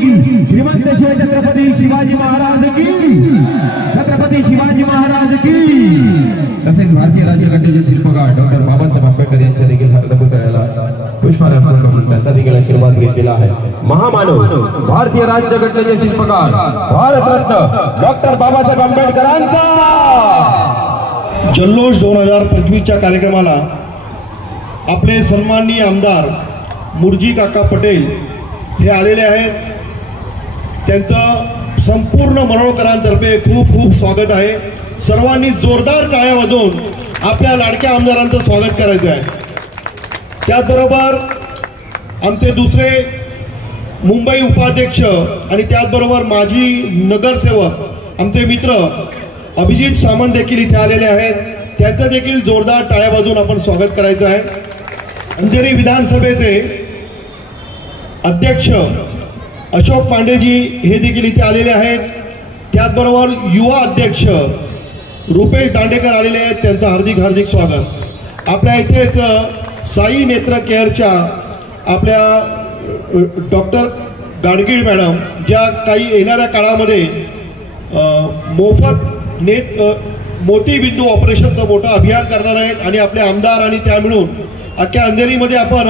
की, श्रीमंत शिवछत्रपती शिवाजी महाराज की, छत्रपती शिवाजी महाराज की। तसेच भारतीय राज्यघटनेचे शिल्पकार डॉक्टर बाबासाहेब आंबेडकर यांच्या देखील हरदपुतळ्याला पुष्पहार अर्पण करून त्यांचा देखील आशीर्वाद घेतलेला आहे। महामानव भारतीय राज्यघटनेचे शिल्पकार भारतरत्न डॉक्टर बाबासाहेब आंबेडकरांचा जल्लोष 2025च्या कार्यक्रमाला आपले सन्माननीय आमदार मुरजी काका पटेल हे आलेले आहेत। त्यांचं संपूर्ण मनोरकरांतर्फे खूप खूप स्वागत आहे। सर्वांनी जोरदार टाळ्या वाजवून आपल्या लाडक्या आमदारांचं स्वागत करायचं आहे। त्याचबरोबर आमचे दुसरे मुंबई उपाध्यक्ष आणि त्याचबरोबर माजी नगरसेवक आमचे मित्र अभिजित सामंत देखील इथे आलेले आहेत। त्यांचं देखील जोरदार टाळ्या वाजवून आपण स्वागत करायचं आहे। अंधेरी विधानसभेचे अध्यक्ष अशोक पांडेजी हे देखील इथे आलेले आहेत। त्याचबरोबर युवा अध्यक्ष रुपेश दांडेकर आलेले आहेत, त्यांचं हार्दिक हार्दिक स्वागत। आपल्या इथेच साई नेत्र केअरच्या आपल्या डॉक्टर गाडगीळ मॅडम ज्या काही येणाऱ्या काळामध्ये मोफत मोतीबिंदू ऑपरेशनचं मोठं अभियान करणार आहेत आणि आपले आमदार आणि त्या मिळून अख्ख्या अंधेरीमध्ये आपण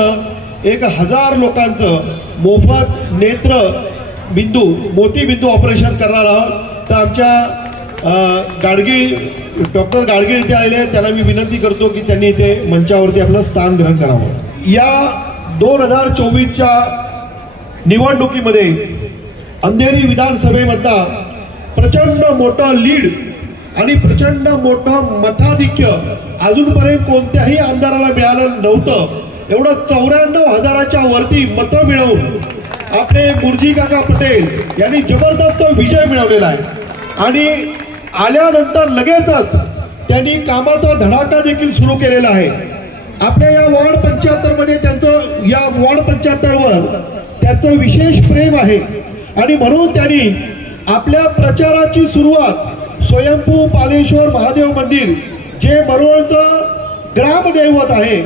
1000 लोकांचं मोफत मोतीबिंदू ऑपरेशन करणार आहोत। तर आमच्या डॉक्टर गाडगीळ इथे आलेले आहेत, त्यांना मी विनंती करतो की त्यांनी इथे मंचावरती आपलं स्थान ग्रहण करावं। या 2024च्या निवडणुकीमध्ये अंधेरी विधानसभेमधला प्रचंड मोठं लीड आणि प्रचंड मोठं मताधिक्य अजूनपर्यंत कोणत्याही आमदाराला मिळालं नव्हतं। एवढं 94,000च्या वरती मतं मिळवून आपले मुरजी काका पटेल यांनी जबरदस्त विजय मिळवलेला आहे आणि आल्यानंतर लगेचच त्यांनी कामाचा धडाका देखील सुरू केलेला आहे। आपल्या या वॉर्ड 75 मध्ये या वॉर्ड 75 वर त्यांचं विशेष प्रेम आहे आणि म्हणून त्यांनी आपल्या प्रचाराची सुरुवात स्वयंभू पालेश्वर महादेव मंदिर जे मरोळचं ग्रामदैवत आहे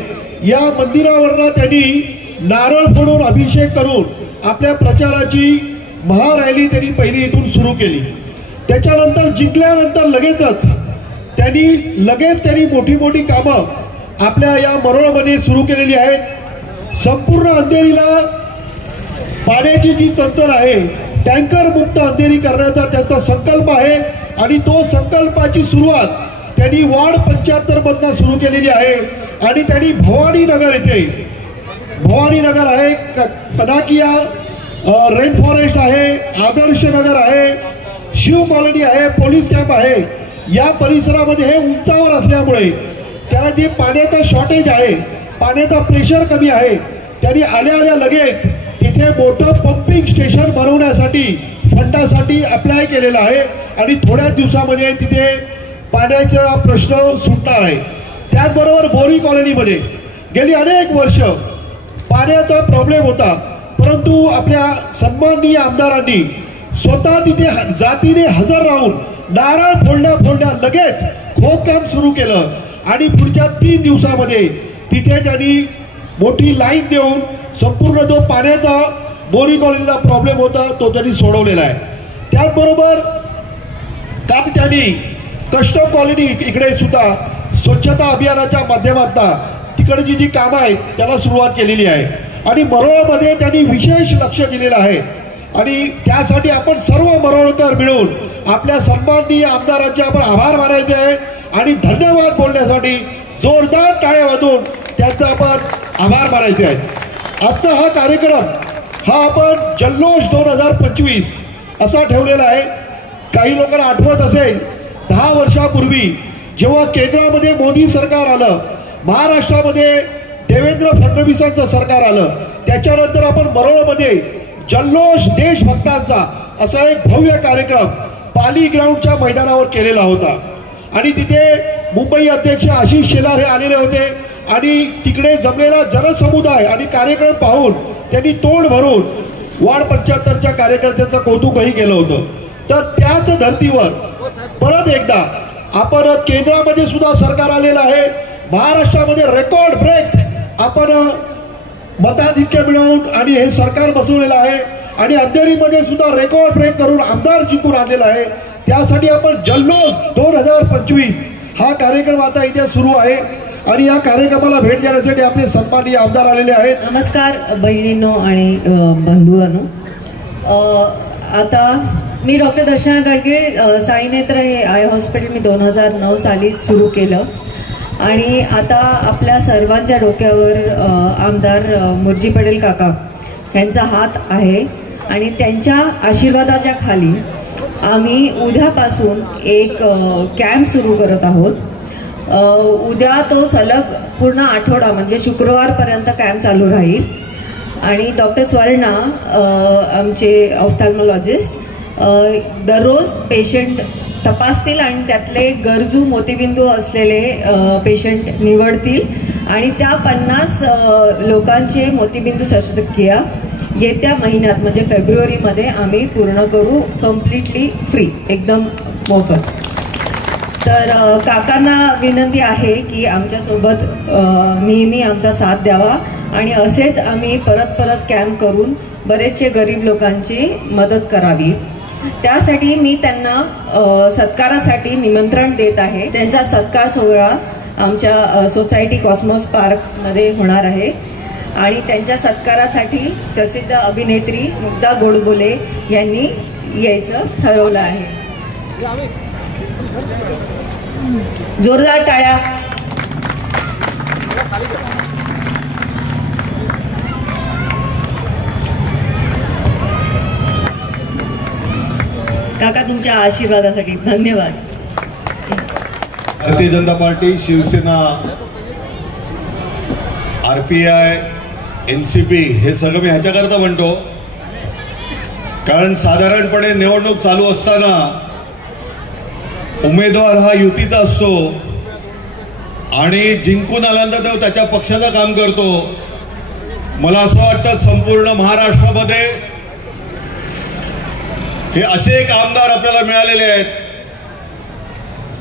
या मंदिरावरनं त्यांनी नारळ फोडून अभिषेक करून आपल्या प्रचाराची महारॅली त्यांनी पहिली इथून सुरू केली। त्याच्यानंतर जिंकल्यानंतर लगेच त्यांनी मोठी मोठी कामं आपल्या या मरोळमध्ये सुरू केलेली आहेत। संपूर्ण अंधेरीला पाण्याची जी चणचण आहे टँकर मुक्त अंधेरी करण्याचा त्यांचा संकल्प आहे आणि तो संकल्पाची सुरुवात त्यांनी वॉर्ड 75 मधनं सुरू केलेली आहे आणि त्यांनी भवानी नगर आहे, कनाकिया रेन फॉरेस्ट आहे, आदर्श नगर आहे, शिव कॉलनी आहे, पोलीस कॅम्प आहे। या परिसरामध्ये हे उंचावर असल्यामुळे त्याला जे पाण्याचा शॉर्टेज आहे, पाण्याचा प्रेशर कमी आहे, त्यांनी आल्या लगेच तिथे मोठं पंपिंग स्टेशन बनवण्यासाठी फंडासाठी अप्लाय केलेला आहे आणि थोड्या दिवसामध्ये तिथे पाण्याचा प्रश्न सुटणार आहे। त्याचबरोबर बोरी कॉलनीमध्ये गेली अनेक वर्ष पाण्याचा प्रॉब्लेम होता, परंतु आपल्या सन्माननीय आमदारांनी स्वतः तिथे जातीने हजर राहून नारळ फोडल्या लगेच खोदकाम सुरू केलं आणि पुढच्या 3 दिवसामध्ये तिथे त्यांनी मोठी लाईन देऊन संपूर्ण जो पाण्याचा बोरी कॉलनीचा प्रॉब्लेम होता तो त्यांनी सोडवलेला आहे। त्याचबरोबर काल त्यांनी कस्टम कॉलनी इकडे सुद्धा स्वच्छता अभियानाच्या माध्यमातून तिकडची जी कामं आहेत त्याला सुरुवात केलेली आहे आणि मरोळमध्ये त्यांनी विशेष लक्ष दिलेलं आहे आणि त्यासाठी आपण सर्व मरोळकर मिळून आपल्या सन्माननीय आमदारांचे आपण आभार मानायचे आहे आणि धन्यवाद बोलण्यासाठी जोरदार टाळ्या वाजवून त्यांचा आपण आभार मानायचे आहे। आजचा हा कार्यक्रम हा आपण जल्लोष 2025 असा ठेवलेला आहे। काही लोकांना आठवत असेल 10 वर्षापूर्वी जेव्हा केंद्रामध्ये मोदी सरकार आलं, महाराष्ट्रामध्ये देवेंद्र फडणवीसांचं सरकार आलं, त्याच्यानंतर आपण मरोळमध्ये जल्लोष देशभक्तांचा असा एक भव्य कार्यक्रम पाली ग्राउंडच्या मैदानावर केलेला होता आणि तिथे मुंबई अध्यक्ष आशिष शेलार हे आलेले होते आणि तिकडे जमलेला जनसमुदाय आणि कार्यक्रम पाहून त्यांनी तोंड भरून वॉर्ड 75च्या कार्यकर्त्यांचं कौतुकही केलं होतं। तर त्याच धर्तीवर परत एकदा आपण केंद्रामध्ये सुद्धा सरकार आलेलं आहे, महाराष्ट्रामध्ये रेकॉर्ड ब्रेक आपण मताधिक्य मिळवून आणि हे सरकार बसवलेलं आहे आणि अंधेरीमध्ये सुद्धा रेकॉर्ड ब्रेक करून आमदार जिंकून आणलेला आहे. त्यासाठी आपण जल्लोष 2025 हा कार्यक्रम आता इथे सुरू आहे आणि या कार्यक्रमाला भेट देण्यासाठी आपले सन्माननीय आमदार आलेले आहेत. नमस्कार बहिणींनो आणि बंधूंनो. आता मी डॉक्टर दर्शना गाडगीळ साईनेत्र हे आय हॉस्पिटल मी 2009 साली सुरू केलं आणि आता आपल्या सर्वांच्या डोक्यावर आमदार मुर्जी पटेल काका यांचा हात आहे आणि त्यांच्या आशीर्वादाच्या खाली आम्ही उद्यापासून एक कॅम्प सुरू करत आहोत. उद्या तो सलग पूर्ण आठवडा म्हणजे शुक्रवारपर्यंत कॅम्प चालू राहील आणि डॉक्टर स्वर्णा आमचे ऑफ्थॅल्मॉलॉजिस्ट दररोज पेशंट तपासतील आणि त्यातले गरजू मोतीबिंदू असलेले पेशंट निवडतील आणि त्या 50 लोकांचे मोतीबिंदू शस्त्रक्रिया येत्या महिन्यात म्हणजे फेब्रुवारीमध्ये आम्ही पूर्ण करू, कम्प्लिटली फ्री, एकदम मोफत. तर काकांना विनंती आहे की आमच्यासोबत नेहमी आमचा साथ द्यावा आणि असेच आम्ही परत परत कॅम्प करून बरेचसे गरीब लोकांची मदत करावी. त्यासाठी मी त्यांना सत्कारासाठी निमंत्रण देत आहे. त्यांचा सत्कार सोहळा आमच्या सोसायटी कॉस्मॉस पार्कमध्ये होणार आहे आणि त्यांच्या सत्कारासाठी प्रसिद्ध अभिनेत्री मुग्धा गोडबोले यांनी यायचं ठरवलं आहे. जोरदार टाळ्या. काका तुमच्या आशीर्वादासाठी धन्यवाद. Bharatiya Janata party, Shiv Sena, RPI, NCP हे सगळं मी ह्याच्याकरता म्हणतो कारण साधारणपणे निवडणूक चालू असताना उमेदवार हा युतीचा असतो आणि जिंकून आल्यानंतर तो त्याच्या पक्षाचं काम करतो. मला असं वाटतं संपूर्ण महाराष्ट्रामध्ये हे असे एक आमदार आपल्याला मिळालेले आहेत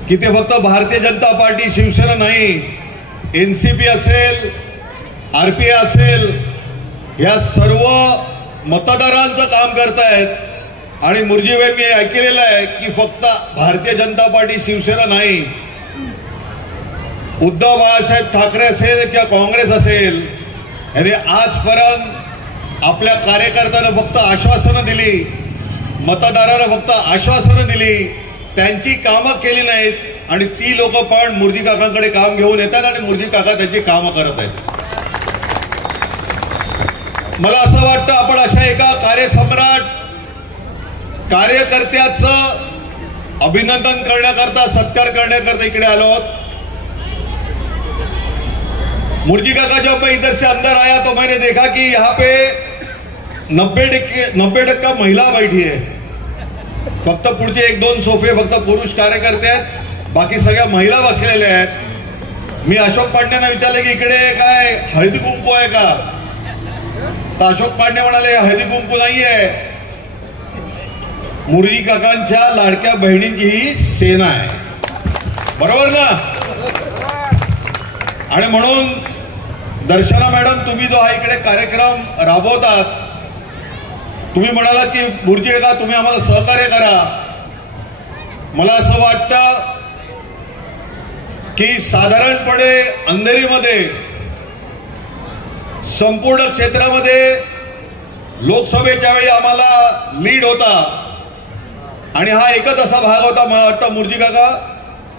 की ते फक्त भारतीय जनता पार्टी, शिवसेना नाही, NCP असेल, RPI असेल, या सर्व मतदारांचं काम करतायत. आणि मुर्जीबाई मी ऐकलेलं आहे की फक्त भारतीय जनता पार्टी, शिवसेना नाही, उद्धव बाळासाहेब ठाकरे असेल किंवा काँग्रेस असेल, यांनी आजपर्यंत आपल्या कार्यकर्त्यांना फक्त आश्वासनं दिली, मतदारांना फक्त आश्वासनं दिली, त्यांची कामं केली नाहीत आणि ती लोक पण मुर्जी काकांकडे काम घेऊन येतात आणि मुर्जी काका त्यांची कामं करत आहेत. मला असं वाटतं आपण अशा एका कार्यसम्राट कार्यकर्त्याचं अभिनंदन करण्याकरता, सत्कार करण्याकरता इकडे आलो आहोत. मुर्जी काका जब मैं इधर से अंदर आया तो मैंने देखा कि यहाँ पे 90% महिला बैठी है. फक्त पुढचे 1-2 सोफे फक्त पुरुष कार्यकर्ते आहेत, बाकी सगळ्या महिला बसलेल्या आहेत. मी अशोक पांडेंना विचारले की इकडे काय हळदी कुंकू आहे का, तर अशोक पांडे म्हणाले हळदी कुंकू नाही आहे, मुर्जी काकांच्या लाडक्या बहिणींची ही सेना आहे. बरोबर ना? आणि म्हणून दर्शना मॅडम, तुम्ही जो हा इकडे कार्यक्रम राबवतात, तुम्ही म्हणालात की मुर्जी काका तुम्ही आम्हाला सहकार्य करा. मला असं वाटतं की साधारणपणे अंधेरीमध्ये संपूर्ण क्षेत्रामध्ये लोकसभेच्या वेळी आम्हाला लीड होता आणि हा एकच असा भाग होता मला वाटतं मुर्जी काका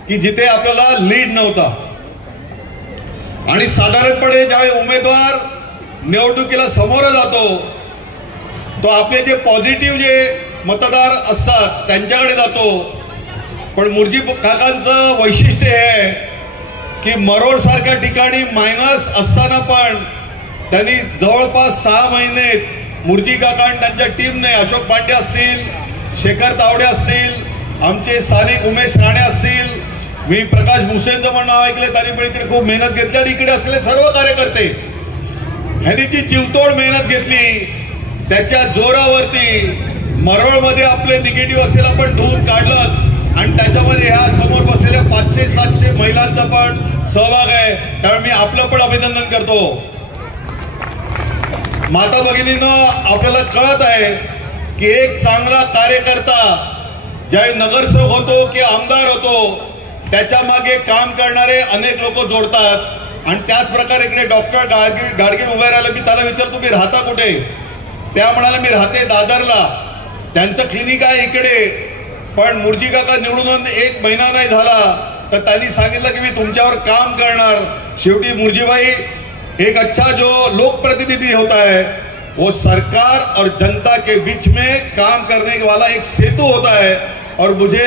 की जिथे आपल्याला लीड नव्हता. आणि साधारणपणे ज्यावेळी उमेदवार निवडणुकीला समोर जातो तो आपले जे पॉझिटिव्ह जे मतदार असतात त्यांच्याकडे जातो. पण मुर्जी काकांचं वैशिष्ट्य हे आहे की मरोड सारख्या ठिकाणी मायनस असताना पण त्यांनी जवळपास 6 महिने मुर्जी काका आणि त्यांच्या टीमने, अशोक पांडे असतील, शेखर तावडे असतील, आमचे स्थानिक उमेश राणे असतील, मी प्रकाश भुसेंचं पण नाव ऐकले, त्यांनी पण इकडे खूप मेहनत घेतली आणि इकडे असलेले सर्व कार्यकर्ते ह्यांनी जी जीवतोड मेहनत घेतली त्याच्या जोरावरती मरोळमध्ये आपले निगेटिव्ह असेल आपण धुवून काढलंच आणि त्याच्यामध्ये ह्या समोर बसलेल्या 500-700 महिलांचा पण सहभाग आहे. त्यामुळे मी आपलं पण अभिनंदन करतो. माता भगिनींनो, आपल्याला कळत आहे की एक चांगला कार्यकर्ता ज्यावेळी नगरसेवक होतो की आमदार होतो त्याच्या मागे काम करणारे अनेक लोक जोडतात आणि त्याच प्रकारे इकडे डॉक्टर गाडगे उभे राहिले. मी त्याला विचारतो तुम्ही राहता कुठे? त्या म्हणाला मी राहते दादरला. त्यांचं क्लिनिक आहे इकडे. पण मुर्जी काका निवडून 1 महिना नाही झाला तर त्यांनी सांगितलं की मी तुमच्यावर काम करणार. शेवटी मुर्जीबाई एक अच्छा जो लोक प्रतिनिधि होता है वो सरकार और जनता के बीच में काम करने वाला एक सेतु होता है. और मुझे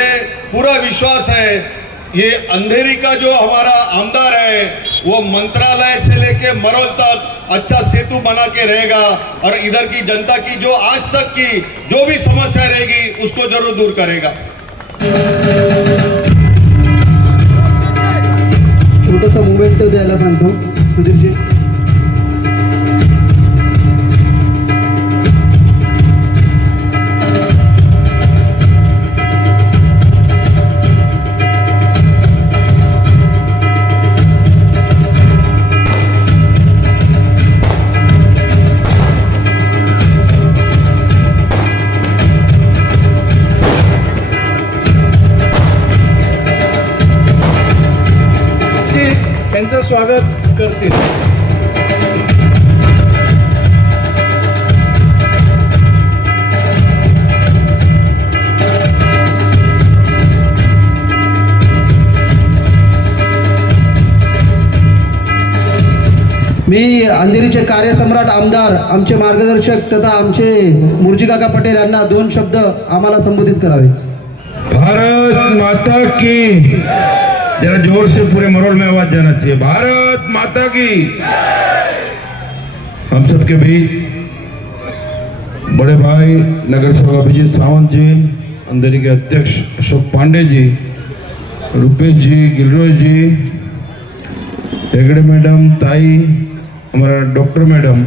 पूरा विश्वास है ये अंधेरी का जो हमारा आमदार है वो मंत्रालय से लेके मरोल तक अच्छा सेतु बना के रहेगा और इधर की जनता की जो आज तक की जो भी समस्या रहेगी उसको जरूर दूर करेगा. छोटासा मोमेंट द्यायला सांगतो सुधीरजी. त्यांचं स्वागत करतील. मी अंधेरीचे कार्यसम्राट आमदार आमचे मार्गदर्शक तथा आमचे मुर्जीकाका पटेल यांना 2 शब्द आम्हाला संबोधित करावे. भारत माता की. जरा जोर से पूरे मरोल में आवाज जाना चाहिए. भारत माता की. हम सबके बीच बड़े भाई नगर सेवक अभिजीत सावंत जी, अंधेरी के अध्यक्ष अशोक पांडे जी, रुपेश जी, गिलरोय जी, हेगड़े मैडम, ताई, हमारा डॉक्टर मैडम,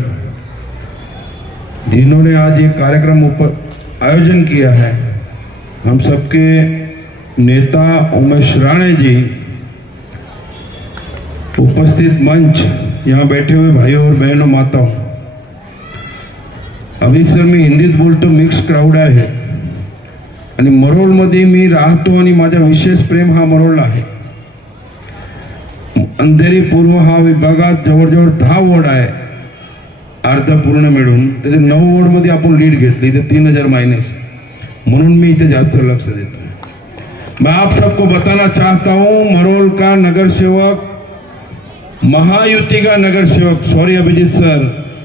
जिन्होंने आज ये कार्यक्रम आयोजन किया है. हम सबके नेता उमेश राणे जी, उपस्थित मंच, यहाँ बैठे हुए भाइयों और बहनों, माताओं. अभी सर मी हिंदीत बोलतो, मिक्स क्राऊड आहे आणि मरोळमध्ये मी राहतो आणि माझा विशेष प्रेम हा मरोळ आहे. अंधेरी पूर्व हा विभागात जवळजवळ 10 वॉर्ड आहे. अर्ध पूर्ण मिळून त्याचे 9 वॉर्ड मध्ये आपण लीड घेतली. इथे 3000 मायनस, म्हणून मी इथे जास्त लक्ष देतो. मैं आप सबको बताना चाहता हूं, मरोल का नगर सेवक, महायुति का नगर सेवक, सॉरी अभिजीत सर,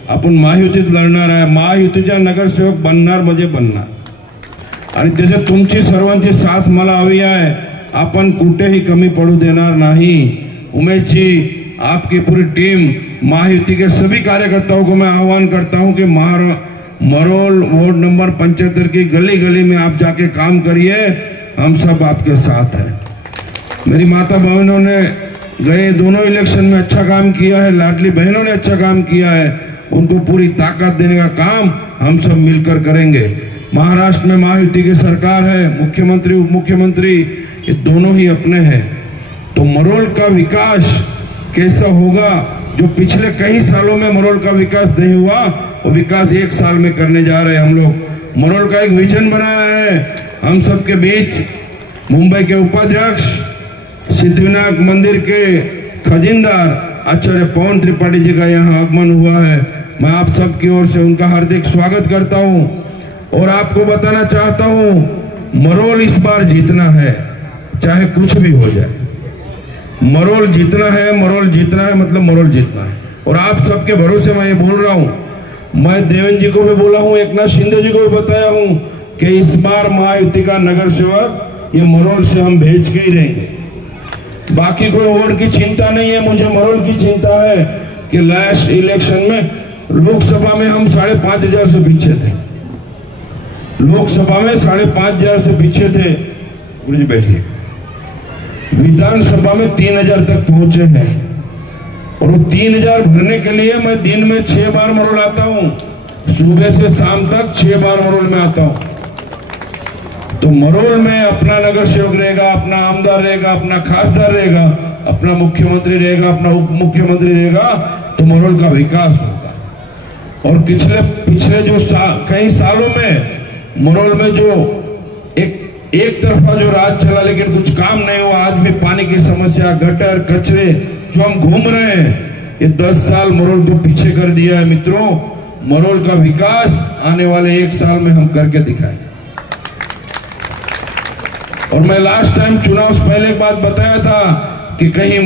आपण महायुतीत लढणार आहे. महायुतीचा नगरसेवक बनणार म्हणजे बनणार आणि त्याच्यात तुमची सर्वांची साथ मला हवी आहे. आपण कुठेही कमी पडू देणार नाही. उमेश जी, आपकी पूरी टीम, महायुति के सभी कार्यकर्ताओं को मैं आह्वान करता हूं कि मरोल वार्ड नंबर 75 की गली गली में आप जाके काम करिए. हम सब आपके साथ हैं. मेरी माता बहनों ने गए दोनों इलेक्शन में अच्छा काम किया है, लाडली बहनों ने अच्छा काम किया है. उनको पूरी ताकत देने का काम हम सब मिलकर करेंगे. महाराष्ट्र में महायुति की सरकार है, मुख्यमंत्री उप मुख्यमंत्री ये दोनों ही अपने हैं. तो मरोल का विकास कैसा होगा? जो पिछले कई सालों में मरोल का विकास नहीं हुआ वो विकास 1 साल में करने जा रहे हैं हम लोग. मरोल का एक विजन बनाया है. हम सबके बीच मुंबई के उपाध्यक्ष, सिद्धिविनायक मंदिर के खजिनदार आचार्य पवन त्रिपाठी जी का यहाँ आगमन हुआ है. मैं आप सबकी ओर से उनका हार्दिक स्वागत करता हूँ और आपको बताना चाहता हूँ मरोल इस बार जीतना है, चाहे कुछ भी हो जाए. मरोल जीतना है, मरोल जीतना है, मतलब मरोल जीतना है. और आप सबके भरोसे मैं ये बोल रहा हूँ. मैं देवेंद्र जी को भी बोला हूँ, एकनाथ शिंदे जी को भी बताया हूँ कि इस बार महायुति का नगर सेवक ये मरोल से हम भेज के ही रहेंगे. बाकी कोई वोट की चिंता नहीं है, मुझे मरोल की चिंता है कि लास्ट इलेक्शन में लोकसभा में हम 5,500 से पीछे थे. लोकसभा में 5,500 से पीछे थे. बैठिए. विधानसभा में 3,000 तक पहुंचे हैं और वो 3,000 भरने के लिए मैं दिन में 6 बार मरोल आता हूं. सुबह से शाम तक 6 बार मरोल में आता हूं. तो मरोल में अपना नगर सेवक रहेगा, अपना आमदार रहेगा, अपना खासदार रहेगा, अपना मुख्यमंत्री रहेगा, अपना उप मुख्यमंत्री रहेगा, तो मरोल का विकास होगा. और पिछले जो कई सालों में मुरौल में जो एक तरफा जो राज चला लेकिन कुछ काम नहीं हुआ। आज भी पानी की समस्या, गटर, कचरे जो हम घूम रहे हैं, ये 10 साल मुरौल को पीछे कर दिया है। मित्रों, मुरौल का विकास आने वाले 1 साल में हम करके दिखाएं। और मैं लास्ट टाइम चुनाव से पहले एक बात बताया था कि कहीं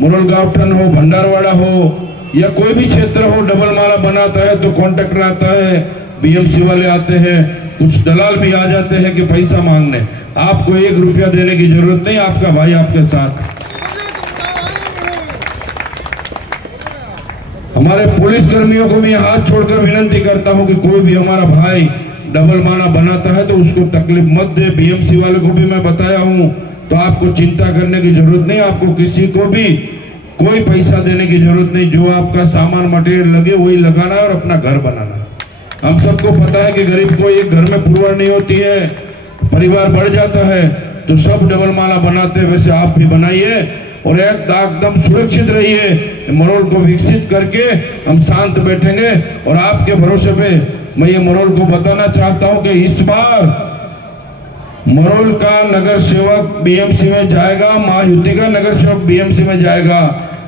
मुरौल गांवठन हो, भंडारवाड़ा हो या कोई भी क्षेत्र हो, डबल माला बनाता है तो कॉन्ट्रैक्टर आता है, बीएमसी वाले आते हैं, कुछ दलाल भी आ जाते हैं कि पैसा मांगने। आपको 1 रुपया देने की जरूरत नहीं, आपका भाई आपके साथ। हमारे पुलिस कर्मियों को भी हाथ छोड़कर विनती करता हूं कि कोई भी हमारा भाई डबल माला बनाता है तो उसको तकलीफ मत दे। बीएमसी वाले को भी मैं बताया हूं, तो आपको चिंता करने की जरूरत नहीं, आपको किसी को भी कोई पैसा देने की जरूरत नहीं। जो आपका सामान मटेरियल लगे वही लगाना है और अपना घर बनाना है। हम सबको पता है कि गरीब को एक घर में पुरवार नहीं होती है, परिवार बढ़ जाता है, तो सब डबल माला बनाते हैं, वैसे आप भी बनाइए और एकदम सुरक्षित रहिए। मुरौल को विकसित करके हम शांत बैठेंगे। और आपके भरोसे पे मैं ये मुरौल को बताना चाहता हूं कि इस बार मुरौल का नगर सेवक बीएमसी में जाएगा, महायुति का नगर सेवक बीएमसी में जाएगा।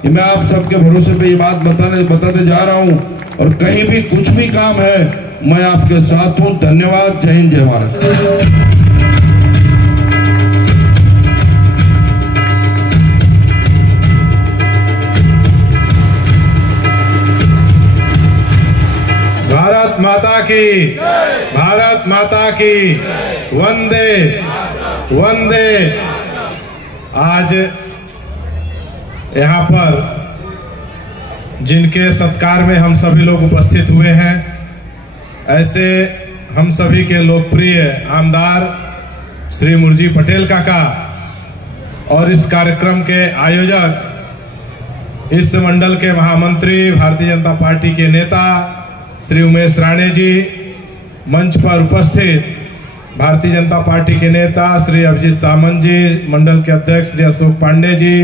ये मैं आप सबके भरोसे पे ये बात बताते जा रहा हूं। और कहीं भी कुछ भी काम है, मैं आपके साथ हूं। धन्यवाद। जय हिंद, जय भारत। भारत माता की, भारत माता की, वंदे वंदे। आज यहाँ पर जिनके सत्कार में हम सभी लोग उपस्थित हुए हैं, ऐसे हम सभी के लोकप्रिय आमदार श्री मुर्जी पटेल काका और इस कार्यक्रम के आयोजक, इस मंडल के महामंत्री, भारतीय जनता पार्टी के नेता श्री उमेश राणे जी, मंच पर उपस्थित भारतीय जनता पार्टी के नेता श्री अभिजीत सामंत जी, मंडल के अध्यक्ष श्री अशोक पांडे जी,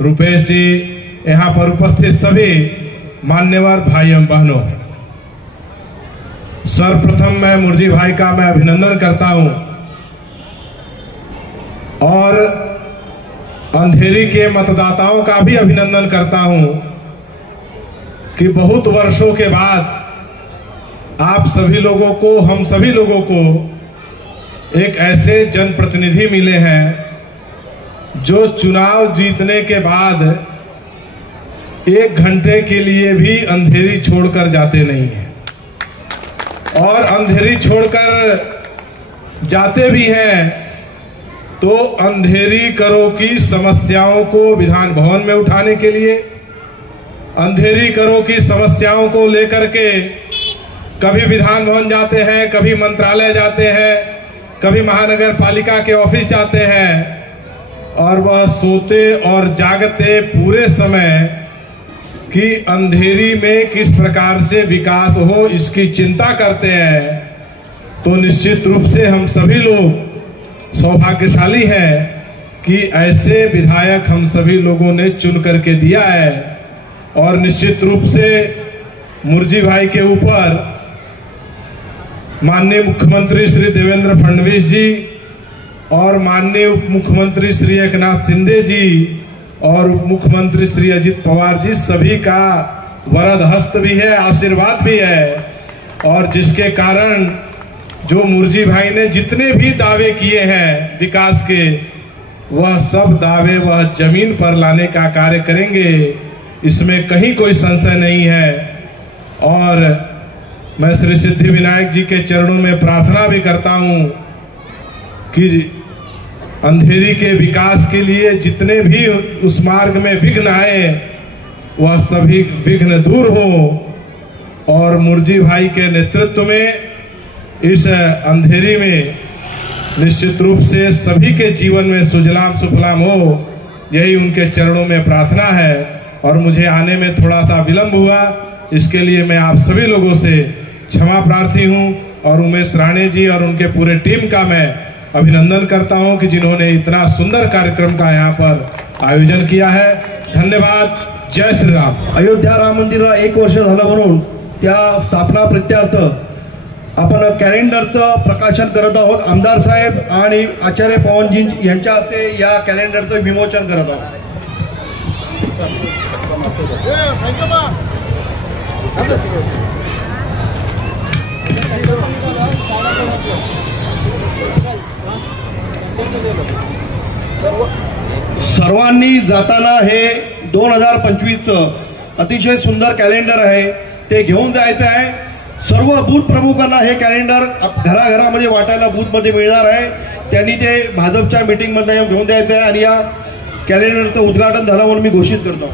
रुपेश जी, यहाँ पर उपस्थित सभी मान्यवर भाई एवं बहनों, सर्वप्रथम मैं मुर्जी भाई का मैं अभिनंदन करता हूं और अंधेरी के मतदाताओं का भी अभिनंदन करता हूं कि बहुत वर्षों के बाद आप सभी लोगों को, हम सभी लोगों को एक ऐसे जनप्रतिनिधि मिले हैं जो चुनाव जीतने के बाद 1 घंटे के लिए भी अंधेरी छोड़कर जाते नहीं हैं। और अंधेरी छोड़कर जाते भी हैं तो अंधेरी करो की समस्याओं को विधान भवन में उठाने के लिए, अंधेरी करो की समस्याओं को लेकर के कभी विधान भवन जाते हैं, कभी मंत्रालय जाते हैं, कभी महानगर पालिका के ऑफिस जाते हैं, और वह सोते और जागते पूरे समय कि अंधेरी में किस प्रकार से विकास हो इसकी चिंता करते हैं। तो निश्चित रूप से हम सभी लोग सौभाग्यशाली हैं कि ऐसे विधायक हम सभी लोगों ने चुन करके दिया है। और निश्चित रूप से मुर्जी भाई के ऊपर माननीय मुख्यमंत्री श्री देवेंद्र फडणवीस जी और माननीय उप मुख्यमंत्री श्री एकनाथ शिंदे जी और उप मुख्यमंत्री श्री अजित पवार जी सभी का वरद हस्त भी है, आशीर्वाद भी है। और जिसके कारण जो मुर्जी भाई ने जितने भी दावे किए हैं विकास के, वह सब दावे वह जमीन पर लाने का कार्य करेंगे, इसमें कहीं कोई संशय नहीं है। और मैं श्री सिद्धि विनायक जी के चरणों में प्रार्थना भी करता हूं कि अंधेरी के विकास के लिए जितने भी उस मार्ग में विघ्न आए वह सभी विघ्न दूर हो और मुर्जी भाई के नेतृत्व में इस अंधेरी में निश्चित रूप से सभी के जीवन में सुजलाम सुफलाम हो, यही उनके चरणों में प्रार्थना है। और मुझे आने में थोड़ा सा विलंब हुआ, इसके लिए मैं आप सभी लोगों से क्षमा प्रार्थी हूं और उमेश राणे जी और उनके पूरे टीम का मैं अभिनंदन करता हूं कि जिन्होंने इतना सुंदर कार्यक्रम का यहाँ पर आयोजन किया है। धन्यवाद। जय श्री राम। अयोध्या राम मंदिराला 1 वर्ष झालं म्हणून त्या स्थापना प्रित्यर्थ आपण कॅलेंडरचं प्रकाशन करत आहोत. आमदार साहेब आणि आचार्य पवनजी यांच्या हस्ते या कॅलेंडरचं विमोचन करत आहोत. सर्वांनी जाताना हे 2025चं अतिशय सुंदर कॅलेंडर आहे ते घेऊन जायचं आहे. सर्व बूथ प्रमुखांना हे कॅलेंडर घराघरामध्ये वाटायला बूथमध्ये मिळणार आहे. त्यांनी ते भाजपच्या मीटिंगमध्ये घेऊन जायचं आहे आणि या कॅलेंडरचं उद्घाटन झालं म्हणून मी घोषित करतो.